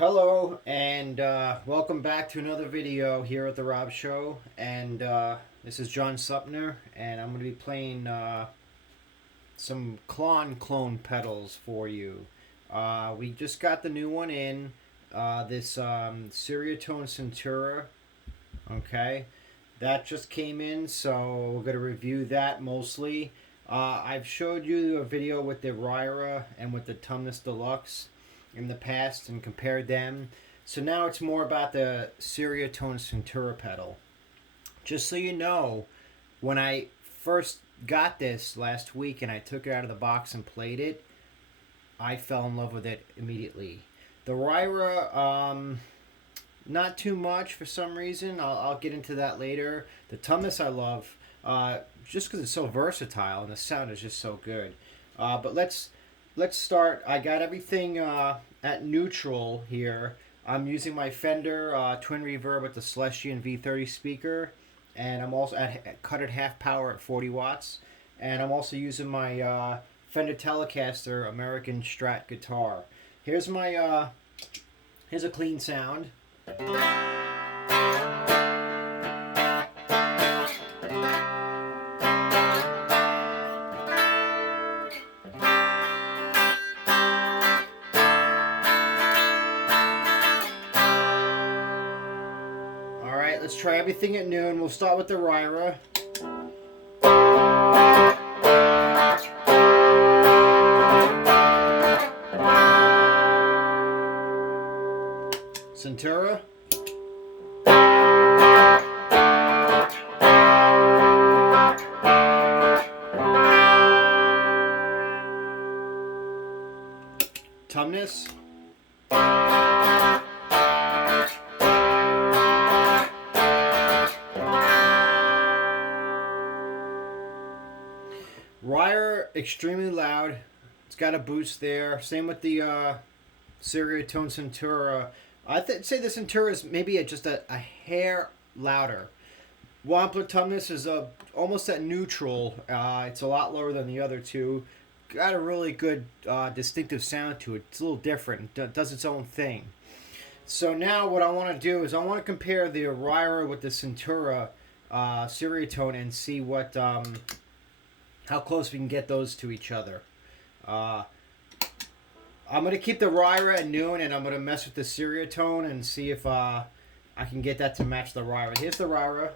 Hello and welcome back to another video here at the Rob Show. And this is John Supner, and I'm going to be playing some clone pedals for you. We just got the new one in, this ceriatone centura. Okay, that just came in, so we're going to review that mostly. I've showed you a video with the ryra and with the tumnus deluxe in the past and compared them. So now it's more about the ceriatone centura pedal. Just so you know, when I first got this last week and I took it out of the box and played it, I fell in love with it immediately. The ryra, not too much for some reason. I'll get into that later. The tumnus I love, just because it's so versatile and the sound is just so good. But let's start. I got everything at neutral here. I'm using my Fender twin reverb with the Celestion V30 speaker, and I'm also cut at half power at 40 watts. And I'm also using my Fender Telecaster American Strat guitar. Here's my here's a clean sound. Let's try everything at noon. We'll start with the ryra. Centura. Tumnus. Ryra, extremely loud. It's got a boost there. Same with the ceriatone centura. I'd say the centura is maybe just a hair louder. Wampler tumnus is almost at neutral. It's a lot lower than the other two. Got a really good distinctive sound to it. It's a little different. It does its own thing. So now what I want to do is I want to compare the ryra with the centura ceriatone and see what how close we can get those to each other. I'm going to keep the ryra at noon, and I'm going to mess with the ceriatone and see if I can get that to match the ryra. Here's the ryra.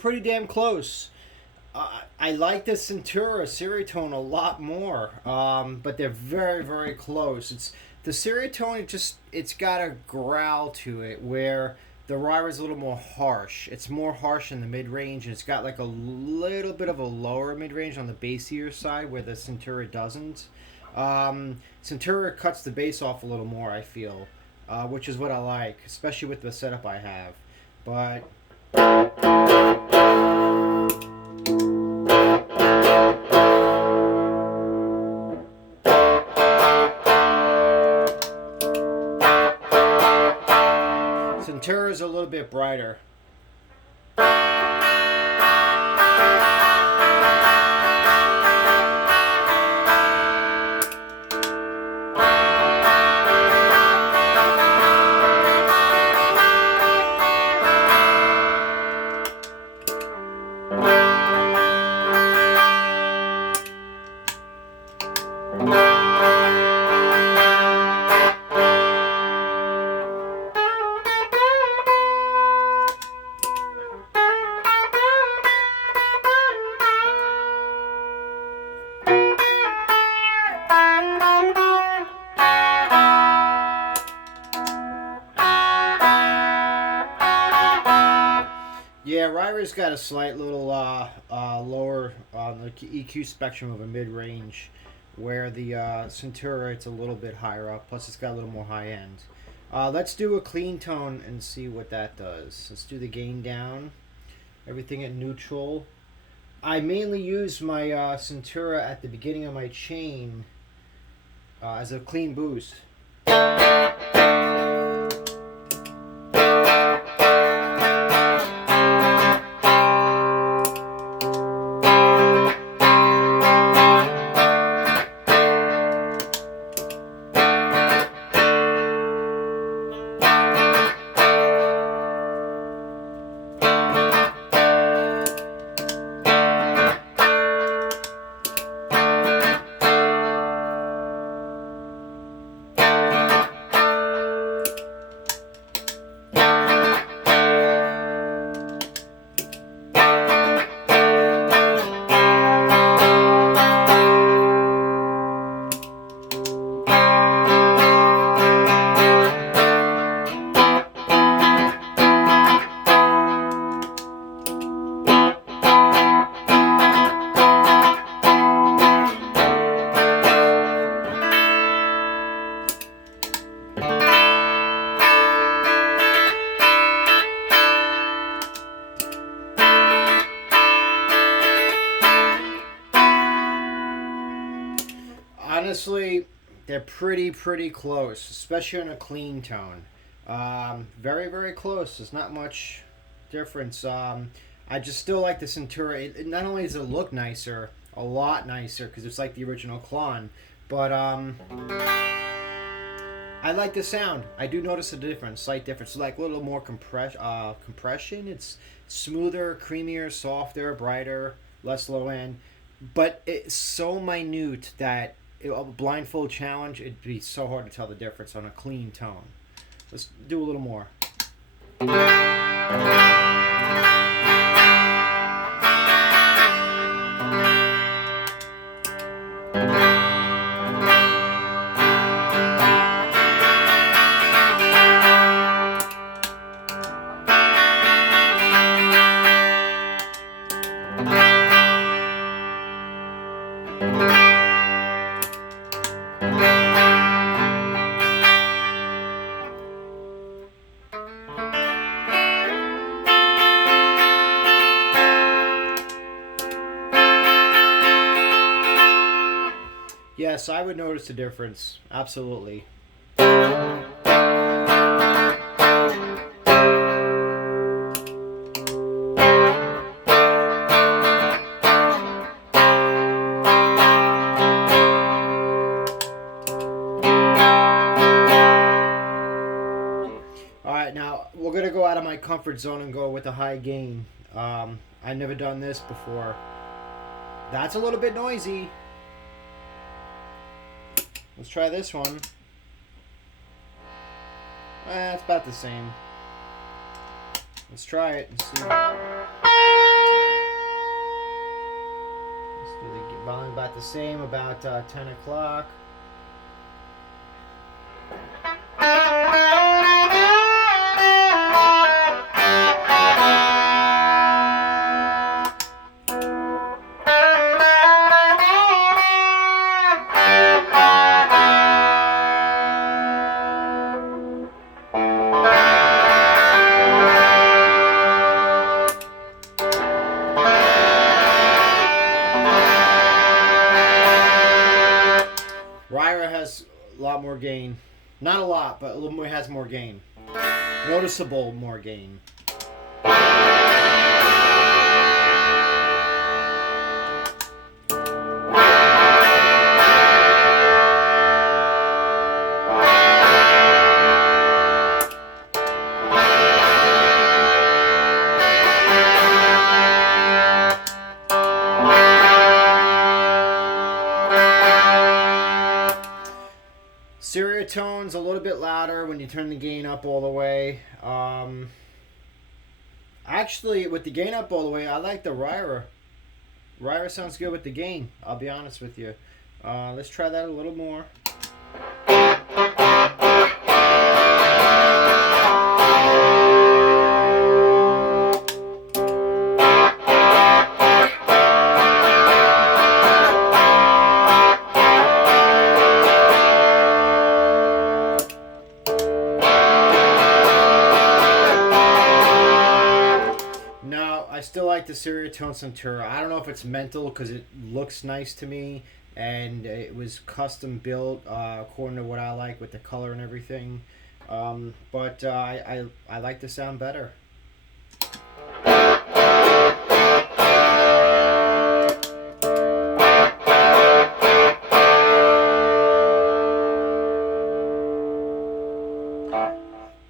pretty damn close. I like the centura ceriatone a lot more, but they're very, very close. The ceriatone, it's got a growl to it where the ryra is a little more harsh. It's more harsh in the mid-range, and it's got like a little bit of a lower mid-range on the bassier side where the centura doesn't. Centura cuts the bass off a little more, I feel, which is what I like, especially with the setup I have. But centura is a little bit brighter. Yeah, Ryra's got a slight little lower on the EQ spectrum of a mid-range, where the Centura, it's a little bit higher up, plus it's got a little more high-end. Let's do a clean tone and see what that does. Let's do the gain down, everything at neutral. I mainly use my Centura at the beginning of my chain as a clean boost. Honestly, they're pretty close, especially on a clean tone. Very, very close. There's not much difference. I just still like the Centura. It not only does it look nicer, a lot nicer, because it's like the original klon, but I like the sound. I do notice a difference, slight difference. Like a little more compression. It's smoother, creamier, softer, brighter, less low end. But it's so minute that a blindfold challenge, it'd be so hard to tell the difference on a clean tone. Let's do a little more. Yes, I would notice a difference. Absolutely. Alright, now we're going to go out of my comfort zone and go with a high gain. I've never done this before. That's a little bit noisy. Let's try this one. It's about the same. Let's try it and see. volume about the same, about 10 o'clock. Ryra has a lot more gain. Not a lot, but a little more, has more gain. Noticeable more gain. Ceriatone's a little bit louder when you turn the gain up all the way. Actually, with the gain up all the way, I like the Ryra. Ryra sounds good with the gain, I'll be honest with you. Let's try that a little more. I still like the ceriatone centura. I don't know if it's mental because it looks nice to me and it was custom built according to what I like with the color and everything. But I like the sound better.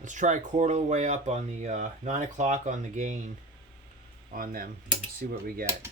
Let's try a quarter of the way up on the 9 o'clock on the gain on them. Let's see what we get.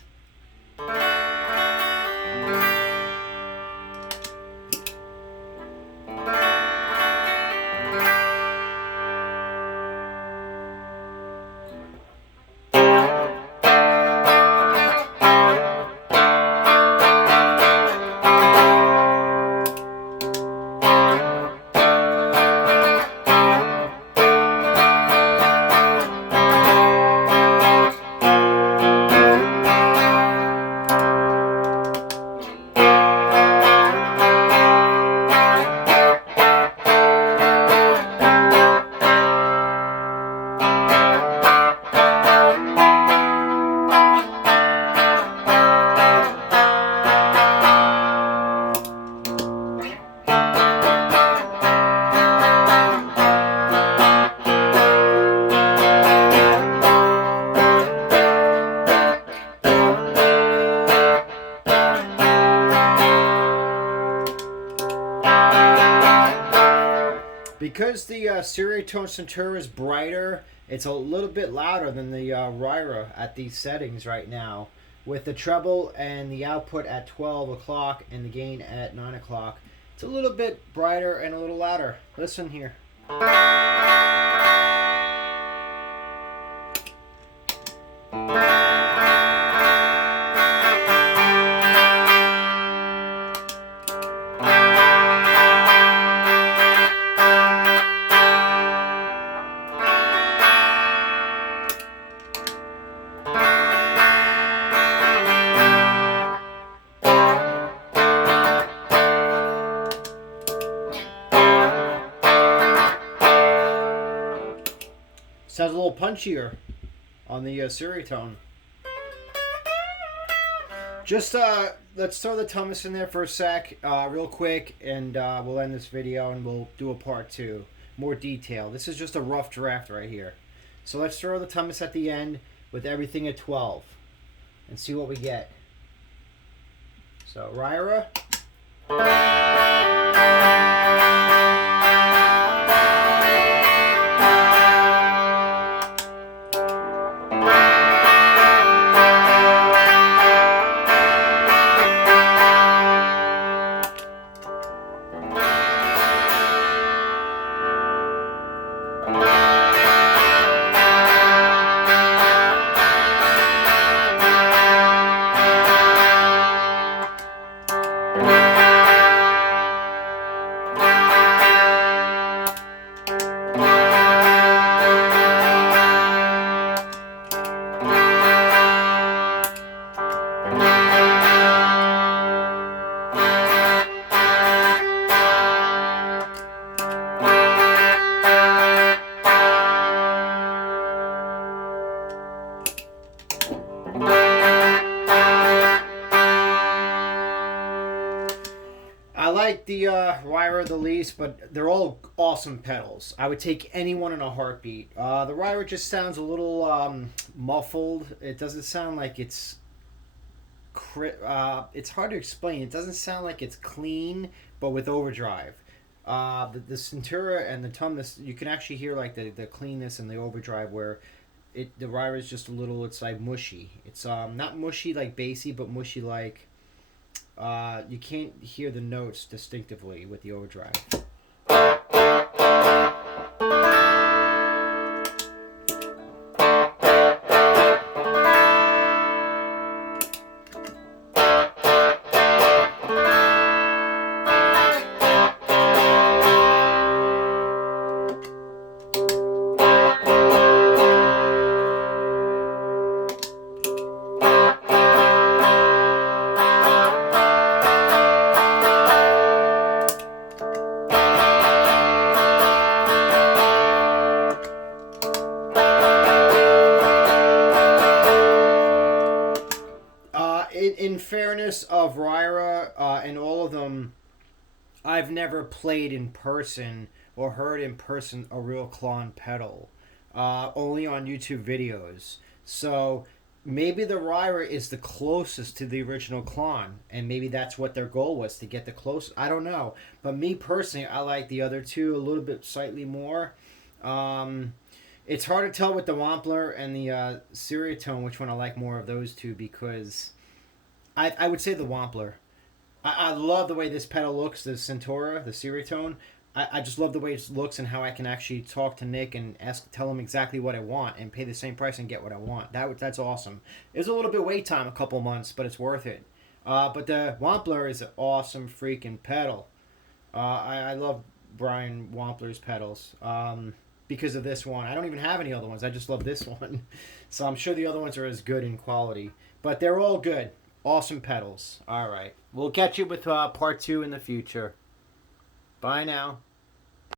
Because the ceriatone centura is brighter, it's a little bit louder than the Ryra at these settings right now. With the treble and the output at 12 o'clock and the gain at 9 o'clock, it's a little bit brighter and a little louder. Listen here. Sounds a little punchier on the ceriatone. Just let's throw the tumnus in there for a sec, real quick, and we'll end this video and we'll do a part 2, more detail. This is just a rough draft right here. So let's throw the tumnus at the end with everything at 12 and see what we get. So Ryra. I like the Ryra the least, but they're all awesome pedals. I would take any one in a heartbeat. The Ryra just sounds a little muffled. It doesn't sound like it's hard to explain. It doesn't sound like it's clean, but with overdrive. The centura and the tumnus, you can actually hear like the cleanness and the overdrive where the Ryra is just a little. It's like mushy. It's not mushy like bassy, but mushy like. You can't hear the notes distinctively with the overdrive. In fairness of Ryra and all of them, I've never played in person or heard in person a real klon pedal. Only on YouTube videos. So maybe the Ryra is the closest to the original klon, and maybe that's what their goal was, to get the close. I don't know. But me personally, I like the other two a little bit slightly more. It's hard to tell with the wampler and the ceriatone which one I like more of those two, because I would say the wampler. I love the way this pedal looks, the centura, the ceriatone. I just love the way it looks and how I can actually talk to Nick and tell him exactly what I want and pay the same price and get what I want. That's awesome. It was a little bit wait time, a couple months, but it's worth it. But the wampler is an awesome freaking pedal. I love Brian Wampler's pedals because of this one. I don't even have any other ones. I just love this one. So I'm sure the other ones are as good in quality. But they're all good. Awesome pedals. All right. We'll catch you with part 2 in the future. Bye now.